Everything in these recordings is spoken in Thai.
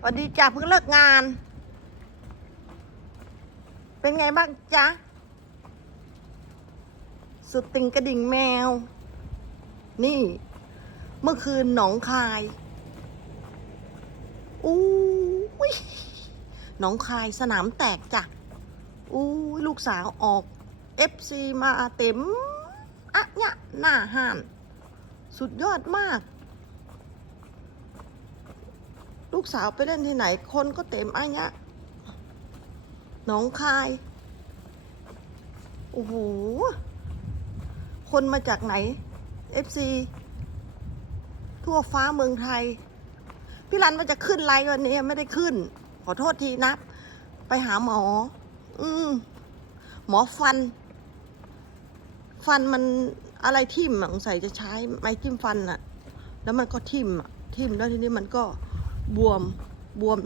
สวัสดีจ้าเพิ่งเลิกงาน เป็นไงบ้างจ๊ะ สุดติงกระดิ่งแมว นี่ เมื่อคืนหนองคาย อู้ยหนองคายสนามแตกจ้ะ อู้ลูกสาวออก FC มาเต็ม อะเนี่ยหน้าห้าน สุดยอดมาก ลูกสาวไปเล่นที่ไหน คนก็เต็มอะเนี่ยหนองคาย โอ้โห คนมาจากไหน FC ทั่วฟ้าเมืองไทย พี่รันว่าจะขึ้นไลฟ์วันนี้ไม่ได้ขึ้น ขอโทษทีนะไปหาหมอ อืม หมอฟัน ฟันมันอะไรทิ่มอะสงสัยจะใช้ไม้จิ้มฟันอะแล้วมันก็ทิ่มอะทิ่มแล้วทีนี้มันก็ บวมบวม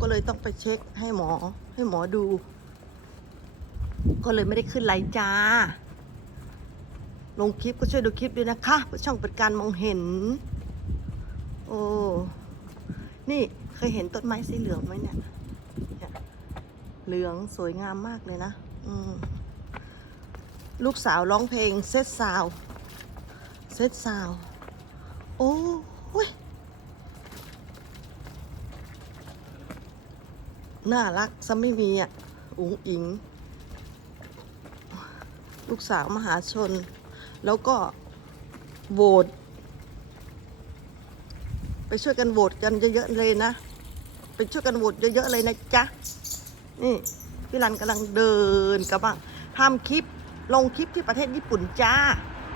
ก็เลยต้องไปเช็คให้หมอ ให้หมอดู ก็เลยไม่ได้ขึ้นไลฟ์จ้า ลงคลิปก็ช่วยดูคลิปด้วยนะคะเพื่อช่องเป็นการมองเห็น โอ้นี่เคยเห็นต้นไม้สีเหลืองไหมเนี่ยเหลืองสวยงามมากเลยนะ อืมลูกสาวร้องเพลงเซตซาวเซตซาว โอ้ย น่ารักซะไม่มีอะอุ๋งอิง ลูกสาวมหาชน แล้วก็โหวตไปช่วยกันโหวตกันเยอะๆเลยนะ ไปช่วยกันโหวตเยอะๆเลยนะจ๊ะ นี่พี่รันกำลังเดินกระบังทำคลิปลงคลิปที่ประเทศญี่ปุ่นจ้า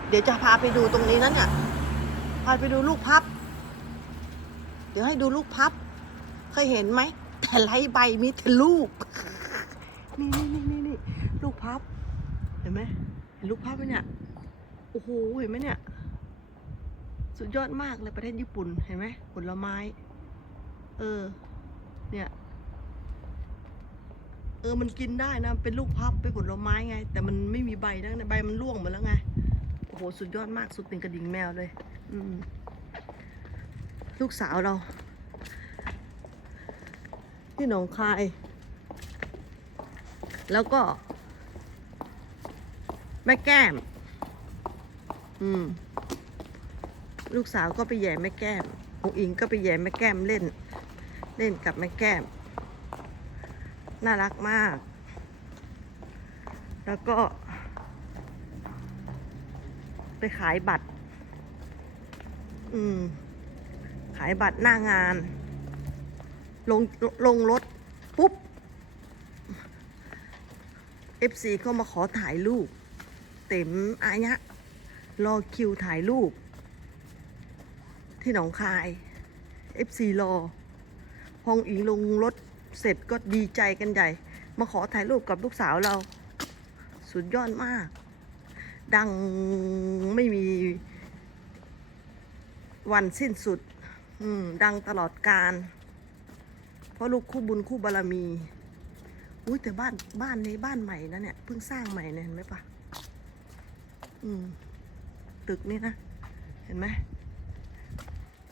เดี๋ยวจะพาไปดูตรงนี้นะเนี่ย พาไปดูลูกพับ เดี๋ยวให้ดูลูกพับ เคยเห็นไหม แต่ไรใบมีแต่ลูก นี่นี่นี่นี่นี่ลูกพับ เห็นไหมเห็นลูกพับไหมเนี่ย โอ้โห เห็นไหมเนี่ย สุดยอดมากเลยประเทศญี่ปุ่น เห็นไหมผลไม้ เออ เนี่ย เออ มันกินได้นะ เป็นลูกพับ เป็นผลไม้ไง แต่มันไม่มีใบนะใบมันร่วงหมดแล้วไง โอ้โห สุดยอดมาก สุดเป็นกระดิ่งแมวเลย อืมลูกสาวเรา ที่หนองคาย แล้วก็ แม่แก้ม อืม ลูกสาวก็ไปแย่แม่แก้มองอิงก็ไปแย่แม่แก้มเล่น เล่นกับแม่แก้ม น่ารักมาก แล้วก็ ไปขายบัตร อืม ขายบัตรหน้างาน ลงลงรถปุ๊บ FC เข้ามาขอถ่ายรูป เต็มอายะ รอคิวถ่ายรูป ที่หนองคาย FC รอ พองอิงลงรถเสร็จก็ดีใจกันใหญ่ มาขอถ่ายรูปกับลูกสาวเรา สุดยอดมาก ดังไม่มีวันสิ้นสุด ดังตลอดการ เพราะลูกคู่บุญคู่บารมี อุ้ยแต่บ้านบ้านในบ้านใหม่นะเนี่ยเพิ่งสร้างใหม่เนี่ยเห็นไหมปะอืม ตึกนี่นะ เห็นไหม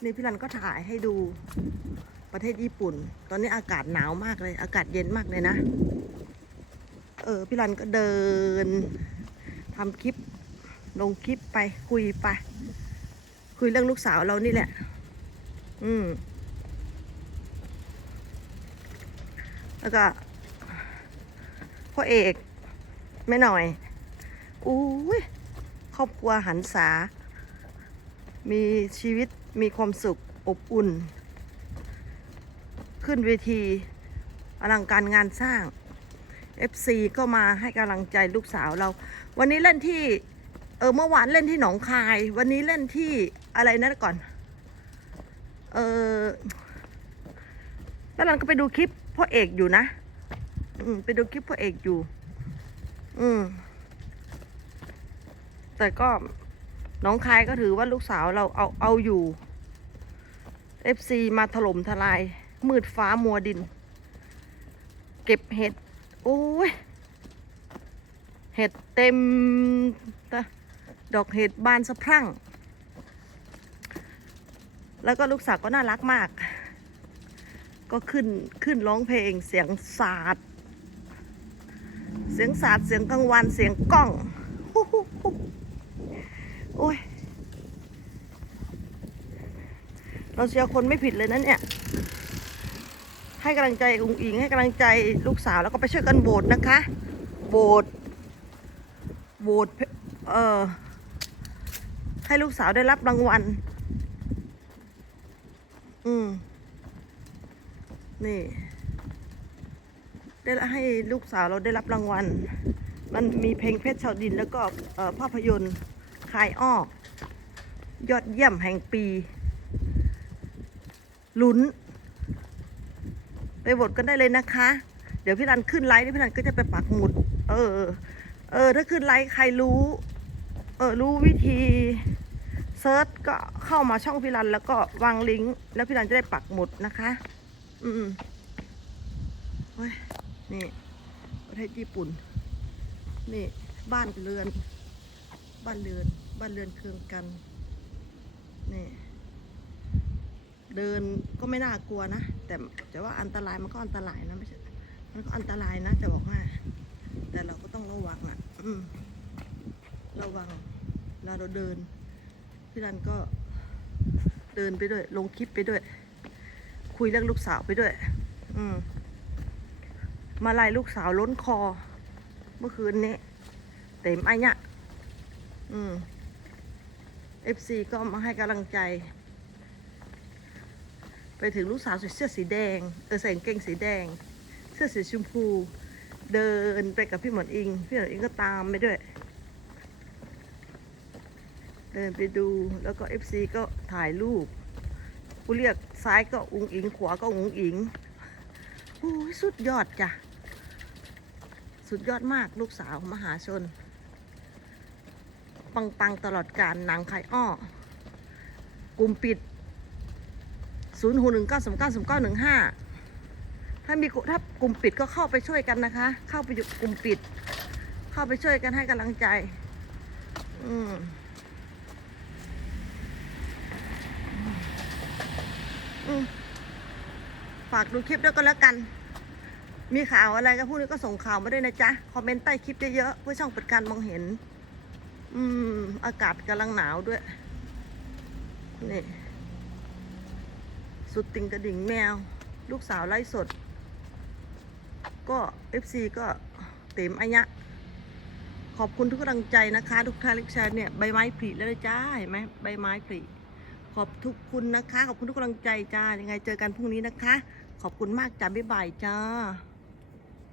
นี่พี่รันก็ถ่ายให้ดูประเทศญี่ปุ่น ตอนนี้อากาศหนาวมากเลย อากาศเย็นมากเลยนะ เออ พี่รันก็เดินทำคลิป ลงคลิปไปคุยไป คุยเรื่องลูกสาวเรานี่แหละ อืม แล้วก็พ่อเอกแม่หน่อยอุ้ยครอบครัวหันษา มีชีวิตมีความสุขอบอุ่น ขึ้นเวทีอลังการงานสร้าง FC ก็มาให้กำลังใจลูกสาวเรา วันนี้เล่นที่ เออเมื่อวานเล่นที่หนองคาย วันนี้เล่นที่อะไรนะก่อน เออแล้วเราก็ไปดูคลิป พ่อเอกอยู่นะ อืม ไปดูคลิปพ่อเอกอยู่ อืม แต่ก็น้องคายก็ถือว่าลูกสาวเราเอาเอาอยู่ FC มาถล่มทลาย มืดฟ้ามัวดิน เก็บเห็ด โอ้ย เห็ดเต็ม ดอกเห็ดบานสะพรั่ง แล้วก็ลูกสาวก็น่ารักมาก ก็ขึ้นขึ้นร้องเพลงเสียงสาดเสียงสาดเสียงกลางวันเสียงกล้องฮู้ฮู้ฮู้โอ้ยเราเชียร์คนไม่ผิดเลยนะเนี่ย ให้กำลังใจอุงอิงให้กำลังใจลูกสาวแล้วก็ไปช่วยกันโบสนะคะโบสโบสเอ่อให้ลูกสาวได้รับรางวัล อืม นี่ ได้ให้ลูกสาวเราได้รับรางวัล มันมีเพลงเพชรชาวดินแล้วก็ภาพยนตร์คายอ้อยอดเยี่ยมแห่งปีลุ้น ไปโหวตกันได้เลยนะคะ เดี๋ยวพี่รันขึ้นไลฟ์พี่รันก็จะไปปักหมุด เออ เออ ถ้าขึ้นไลฟ์ใครรู้ เออ รู้วิธีเซิร์ชก็เข้ามาช่องพี่รันแล้วก็วางลิงก์แล้วพี่รันจะได้ปักหมุดนะคะ อืมเฮ้ยนี่ประเทศญี่ปุ่น นี่บ้านเรือน บ้านเรือน บ้านเรือนเคืองกัน นี่ เดินก็ไม่น่ากลัวนะ แต่แต่ว่าอันตรายมันก็อันตรายนะไม่ใช่ มันก็อันตรายนะจะบอกให้แต่เราก็ต้องระวังอะ อืม ระวังเวลาเราเดิน พี่รันก็เดินไปด้วย ลงคลิปไปด้วย คุยเรื่องลูกสาวไปด้วย อืม มาไล่ลูกสาวล้นคอ เมื่อคืนนี้ เต็มไอ้เนี่ยอืมเอฟซีก็มาให้กำลังใจ ไปถึงลูกสาวใส่เสื้อสีแดง เออใส่กางเกงสีแดง เสื้อสีชมพู เดินไปกับพี่หมอนอิง พี่หมอนอิงก็ตามไปด้วยเดินไปดูแล้วก็เอฟซีก็ถ่ายรูป กูเรียกซ้ายก็อุงอิง ขวาก็อุงอิงโอ้ยสุดยอดจ้ะ สุดยอดมากลูกสาวมหาชน ปังปังๆตลอดการนังไข่อ้อกลุ่มปิดศูนย์หนึ่งเก้าสมเก้าสมเก้าหนึ่งห้าถ้ามีถ้ากลุ่มปิดก็เข้าไปช่วยกันนะคะ เข้าไปอยู่กลุ่มปิด เข้าไปช่วยกันให้กำลังใจ อืมอืม ฝากดูคลิปด้วยก็แล้วกัน มีข่าวอะไรก็พวกนี้ก็ส่งข่าวมาด้วยนะจ๊ะ คอมเมนต์ใต้คลิปเยอะๆเพื่อช่องเปิดการมองเห็น อืม อากาศกำลังหนาวด้วย นี่ สุดติงกระดิ่งแมว ลูกสาวไล่สด ก็ FC ก็เต็มอายะขอบคุณทุกกำลังใจนะคะ ทุกท่านทุกแชร์เนี่ยใบไม้ผลิแล้วนะจ้าเห็นไหมใบไม้ผลิ ขอบทุกคุณนะคะ ขอบคุณทุกกำลังใจจ้ายังไงเจอกันพรุ่งนี้นะคะ ขอบคุณมากจ้าบ๊ายบายจ้า